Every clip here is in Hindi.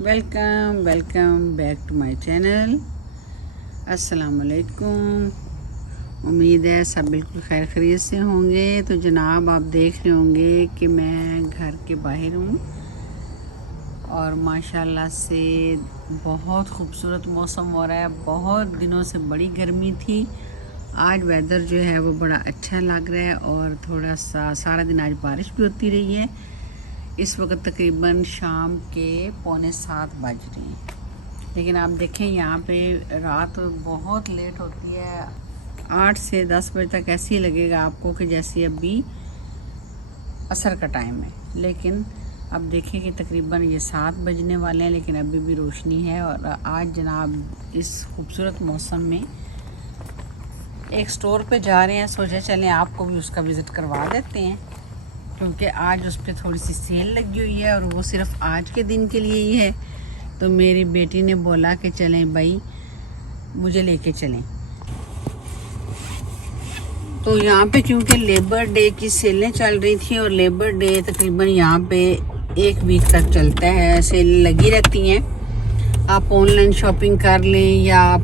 Welcome back to my channel. अस्सलाम वालेकुम। उम्मीद है सब बिल्कुल खैर खैरियत से होंगे। तो जनाब आप देख रहे होंगे कि मैं घर के बाहर हूँ और माशाल्लाह से बहुत खूबसूरत मौसम हो रहा है। बहुत दिनों से बड़ी गर्मी थी, आज वेदर जो है वो बड़ा अच्छा लग रहा है और थोड़ा सा सारा दिन आज बारिश भी होती रही है। इस वक्त तकरीबन शाम के 6:45 बज रहे हैं, लेकिन आप देखें यहाँ पे रात बहुत लेट होती है। 8 से 10 बजे तक ऐसे ही लगेगा आपको कि जैसे अभी असर का टाइम है, लेकिन अब देखें कि तकरीबन ये 7 बजने वाले हैं, लेकिन अभी भी रोशनी है। और आज जनाब इस खूबसूरत मौसम में एक स्टोर पे जा रहे हैं, सोचा चलें आपको भी उसका विज़िट करवा देते हैं, क्योंकि आज उस पर थोड़ी सी सेल लगी हुई है और वो सिर्फ आज के दिन के लिए ही है। तो मेरी बेटी ने बोला कि चलें भाई, मुझे लेके चलें। तो यहाँ पे क्योंकि लेबर डे की सेलें चल रही थी और लेबर डे तकरीबन यहाँ पे 1 वीक तक चलता है, सेल लगी रहती हैं। आप ऑनलाइन शॉपिंग कर लें या आप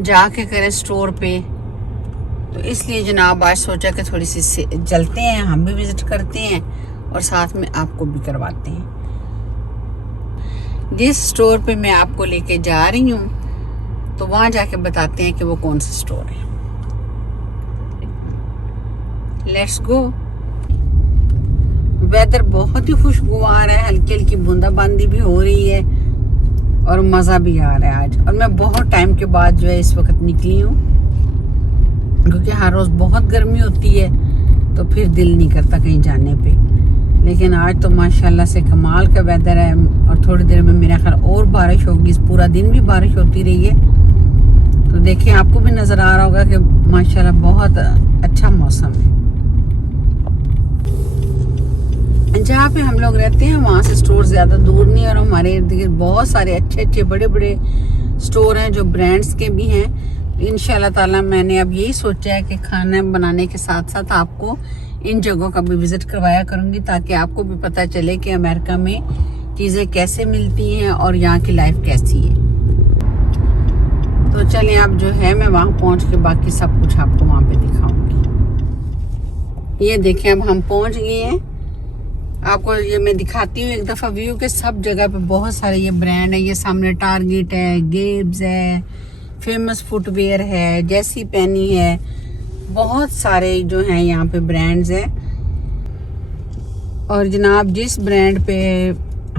जाके करें स्टोर पे। तो इसलिए जनाब आज सोचा कि थोड़ी सी चलते हैं, हम भी विज़िट करते हैं और साथ में आपको भी करवाते हैं। जिस स्टोर पे मैं आपको लेके जा रही हूँ तो वहाँ जाके बताते हैं कि वो कौन सा स्टोर है। Let's go. वेदर बहुत ही खुशगवार है, हल्की हल्की बूंदाबांदी भी हो रही है और मज़ा भी आ रहा है आज। और मैं बहुत टाइम के बाद जो है इस वक्त निकली हूँ, क्योंकि हर रोज़ बहुत गर्मी होती है तो फिर दिल नहीं करता कहीं जाने पे। लेकिन आज तो माशाल्लाह से कमाल का वेदर है और थोड़ी देर में मेरा ख्याल और बारिश होगी। पूरा दिन भी बारिश होती रही है, तो देखिए आपको भी नज़र आ रहा होगा कि माशाल्लाह बहुत अच्छा मौसम है। जहाँ पे हम लोग रहते हैं वहाँ से स्टोर ज़्यादा दूर नहीं है और हमारे इर्द गिर्द बहुत सारे अच्छे अच्छे बड़े बड़े स्टोर हैं जो ब्रांड्स के भी हैं। इंशाल्लाह ताला मैंने अब यही सोचा है कि खाना बनाने के साथ साथ आपको इन जगहों का भी विज़िट करवाया करूँगी, ताकि आपको भी पता चले कि अमेरिका में चीज़ें कैसे मिलती हैं और यहाँ की लाइफ कैसी है। तो चलें अब जो है मैं वहाँ पहुँच के बाकी सब कुछ आपको वहाँ पे दिखाऊंगी। ये देखें अब हम पहुँच गए हैं। आपको ये मैं दिखाती हूँ एक दफ़ा व्यू के। सब जगह पे बहुत सारे ये ब्रांड है। ये सामने टारगेट है, गेब्स है, फेमस फुटवेयर है, जैसी पेनी है, बहुत सारे जो हैं यहाँ पे ब्रांड्स हैं। और जनाब जिस ब्रांड पे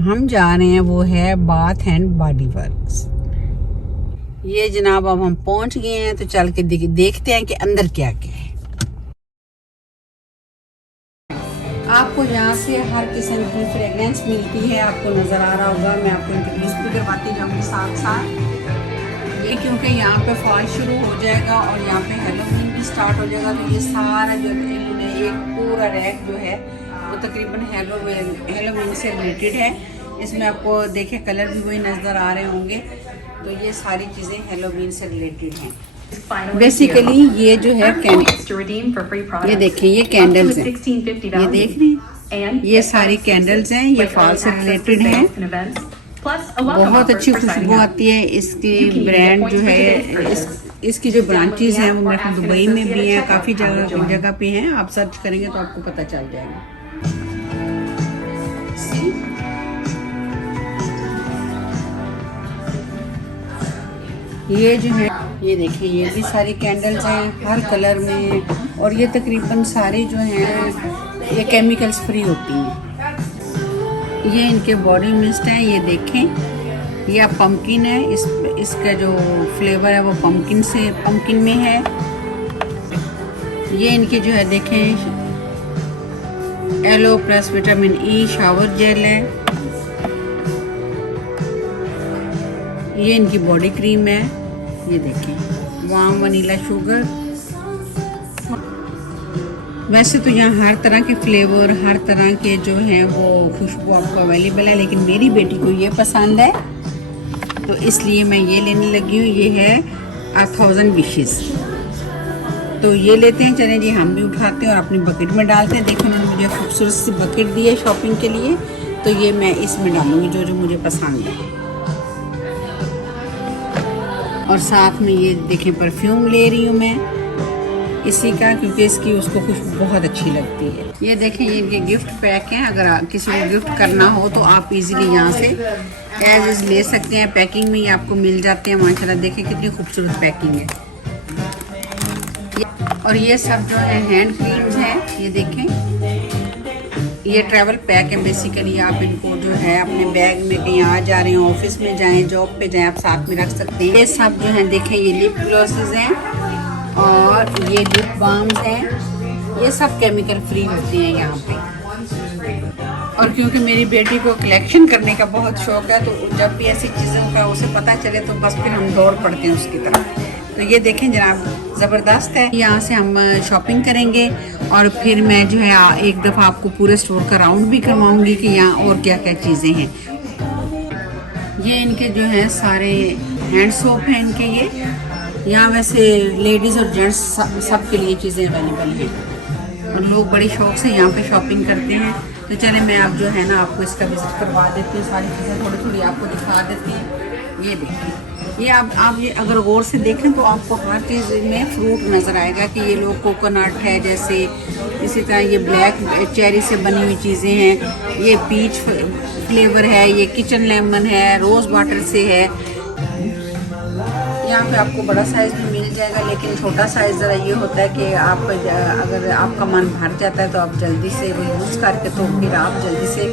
हम जा रहे हैं वो है बाथ एंड बॉडी वर्क्स। ये जनाब अब हम पहुंच गए हैं, तो चल के देखते हैं कि अंदर क्या क्या है। आपको यहाँ से हर किस्म की फ्रेगरेंस मिलती है, आपको नज़र आ रहा होगा। मैं आपको इंट्रोड्यूस भी करवाती जाऊँगी साथ साथ। ये क्योंकि यहाँ पे फॉल शुरू हो जाएगा और यहाँ पे हैलोवीन भी स्टार्ट हो जाएगा, तो ये सारा जो इन्होंने एक पूरा रैक जो है वो तकरीबन हैलोवीन से रिलेटेड है। इसमें आपको देखे कलर भी वही नज़र आ रहे होंगे। तो ये सारी चीज़ें हैलोवीन से रिलेटेड हैं। बेसिकली ये जो है ये देखिए ये कैंडल्स हैं, ये देख रहे हैं, ये सारी कैंडल्स हैं, ये फॉल से रिलेटेड हैं। बहुत अच्छी खुशबू आती है। इसकी ब्रांड जो है इसकी जो ब्रांचेस हैं वो मेरे दुबई में भी हैं, काफ़ी जगह पे हैं। आप सर्च करेंगे तो आपको पता चल जाएगा। ये जो है ये देखिए, ये भी सारी कैंडल्स हैं हर कलर में, और ये तकरीबन सारी जो हैं ये केमिकल्स फ्री होती हैं। ये इनके बॉडी मिस्ट है, ये देखें, ये पम्पकिन है। इसका जो फ्लेवर है वो पम्पकिन में है। ये इनके जो है देखें, aloe plus vitamin E shower gel है। ये इनकी बॉडी क्रीम है, ये देखें, वाम वनीला शुगर। वैसे तो यहाँ हर तरह के फ्लेवर, हर तरह के जो हैं वो खुशबू आपको अवेलेबल है, लेकिन मेरी बेटी को ये पसंद है तो इसलिए मैं ये लेने लगी हूँ। ये है 1000 विशेस। तो ये लेते हैं, चलें जी हम भी उठाते हैं और अपनी बकेट में डालते हैं। देखो उन्होंने मुझे खूबसूरत सी बकेट दी है शॉपिंग के लिए। तो ये मैं इसमें डालूंगी जो जो मुझे पसंद है। और साथ में ये देखें परफ्यूम ले रही हूँ मैं इसी का, क्योंकि इसकी उसको खुशबू बहुत अच्छी लगती है। ये देखें ये इनके गिफ्ट पैक हैं, अगर किसी को गिफ्ट करना हो तो आप इजीली यहाँ से एज इज ले सकते हैं। पैकिंग में ही आपको मिल जाते हैं माशाल्लाह। देखें कितनी खूबसूरत पैकिंग है। और ये सब जो है हैंड क्रीम्स हैं, ये देखें ये ट्रैवल पैक है। बेसिकली आप इनको जो है अपने बैग में कहीं आ जा रहे हैं, ऑफिस में जाएं, जॉब पे जाएं, आप साथ में रख सकते हैं। ये सब जो है देखें ये लिप ग्लॉसेस हैं और ये लिप बाम्स हैं। ये सब केमिकल फ्री होते हैं यहाँ पे। और क्योंकि मेरी बेटी को कलेक्शन करने का बहुत शौक है, तो जब भी ऐसी चीज़ों का उसे पता चले तो बस फिर हम दौड़ पड़ते हैं उसकी तरफ। तो ये देखें जनाब ज़बरदस्त है। यहाँ से हम शॉपिंग करेंगे और फिर मैं जो है एक दफ़ा आपको पूरे स्टोर का राउंड भी करवाऊँगी कि यहाँ और क्या क्या चीज़ें हैं। ये इनके जो है सारे हैंड सोप हैं इनके। ये यहाँ वैसे लेडीज़ और जेंट्स सब के लिए चीज़ें अवेलेबल हैं और लोग बड़ी शौक से यहाँ पे शॉपिंग करते हैं। तो चले मैं आप जो है ना आपको इसका विज़िट करवा देती हूँ, सारी चीज़ें थोड़ी थोड़ी आपको दिखा देती हूँ। ये देखिए ये आप ये अगर गौर से देखें तो आपको हर चीज़ में फ्रूट नज़र आएगा कि ये लोग कोकोनट है जैसे, इसी तरह ये ब्लैक चेरी से बनी हुई चीज़ें हैं, ये पीच फ्लेवर है, ये किचन लेमन है, रोज़ वाटर से है। यहाँ पे आपको बड़ा साइज़ भी मिल जाएगा, लेकिन छोटा साइज़ ज़रा ये होता है कि आप अगर आपका मन भर जाता है तो आप जल्दी से वो यूज़ करके तो फिर आप जल्दी से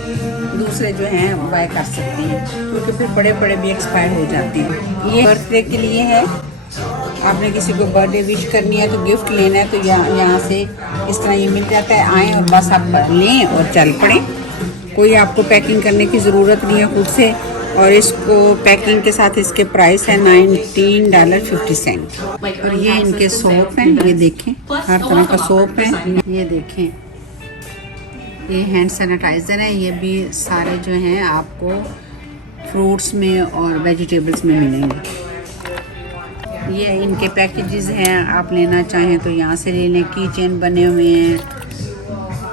दूसरे जो हैं बाय कर सकते हैं, क्योंकि फिर बड़े बड़े भी एक्सपायर हो जाते हैं। ये बर्थडे के लिए है, आपने किसी को बर्थडे विश करनी है तो गिफ्ट लेना है तो यहाँ से इस तरह ये मिल जाता है। आएँ और बस आप लें और चल पड़ें, कोई आपको पैकिंग करने की ज़रूरत नहीं है खुद से। और इसको पैकिंग के साथ इसके प्राइस है $19.50। और ये इनके सोप हैं, ये देखें हर तरह का सोप है। ये देखें ये हैंड सैनिटाइज़र है, ये भी सारे जो हैं आपको फ्रूट्स में और वेजिटेबल्स में मिलेंगे। ये इनके पैकेजेस हैं, आप लेना चाहें तो यहाँ से ले लें। की चेन बने हुए हैं,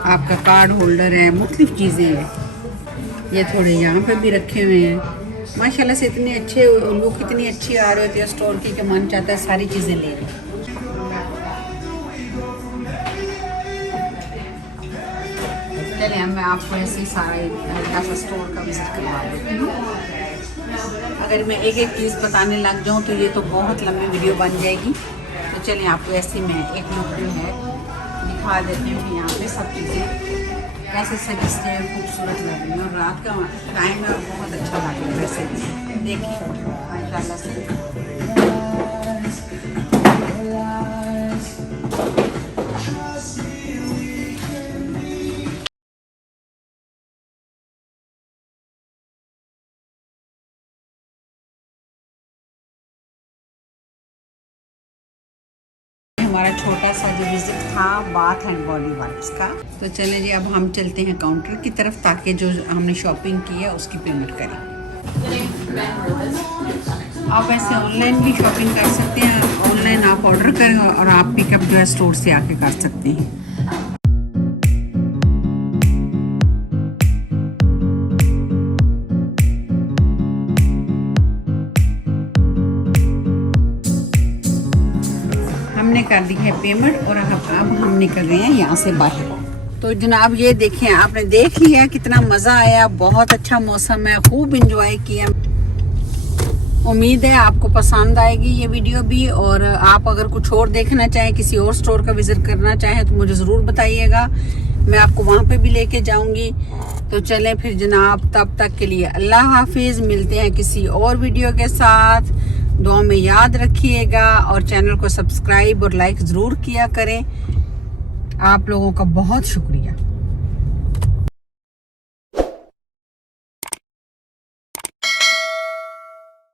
आपका कार्ड होल्डर है, मुख्तलिफ चीज़ें हैं। ये थोड़े यहाँ पे भी रखे हुए हैं। माशाल्लाह से इतने अच्छे लुक इतनी अच्छी आ रही होती है स्टोर की कि मन चाहता है सारी चीज़ें ले लें। चलिए मैं आपको ऐसे सारा हल्का सा स्टोर का विजिट करवा देती हूँ। अगर मैं एक एक चीज़ बताने लग जाऊँ तो ये तो बहुत लंबी वीडियो बन जाएगी। तो चलिए आपको ऐसे मैं एक लुक जो है दिखा देती हूँ कि यहाँ पे सब चीज़ें कैसे सजते हैं, खूबसूरत लग रही है। और रात का टाइम है और बहुत अच्छा लग रहा है। वैसे देखिए माशाल्लाह से हमारा छोटा सा जो विजिट था बाथ एंड बॉडी वाइप्स का। तो चलें जी अब हम चलते हैं काउंटर की तरफ ताकि जो हमने शॉपिंग की है उसकी पेमेंट करें। आप ऐसे ऑनलाइन भी शॉपिंग कर सकते हैं, ऑनलाइन आप ऑर्डर करें और आप पिकअप जो है स्टोर से आके कर सकते हैं। हमने कर दी है पेमेंट और अब हम निकल रहे हैं यहाँ से बाहर। तो जनाब ये देखें, आपने देख लिया कितना मज़ा आया, बहुत अच्छा मौसम है, खूब इंजॉय किया। उम्मीद है आपको पसंद आएगी ये वीडियो भी। और आप अगर कुछ और देखना चाहें, किसी और स्टोर का विजिट करना चाहें तो मुझे ज़रूर बताइएगा, मैं आपको वहाँ पे भी लेके जाऊँगी। तो चलें फिर जनाब, तब तक के लिए अल्लाह हाफिज़। मिलते हैं किसी और वीडियो के साथ। दुआ में याद रखिएगा और चैनल को सब्सक्राइब और लाइक ज़रूर किया करें। आप लोगों का बहुत शुक्रिया।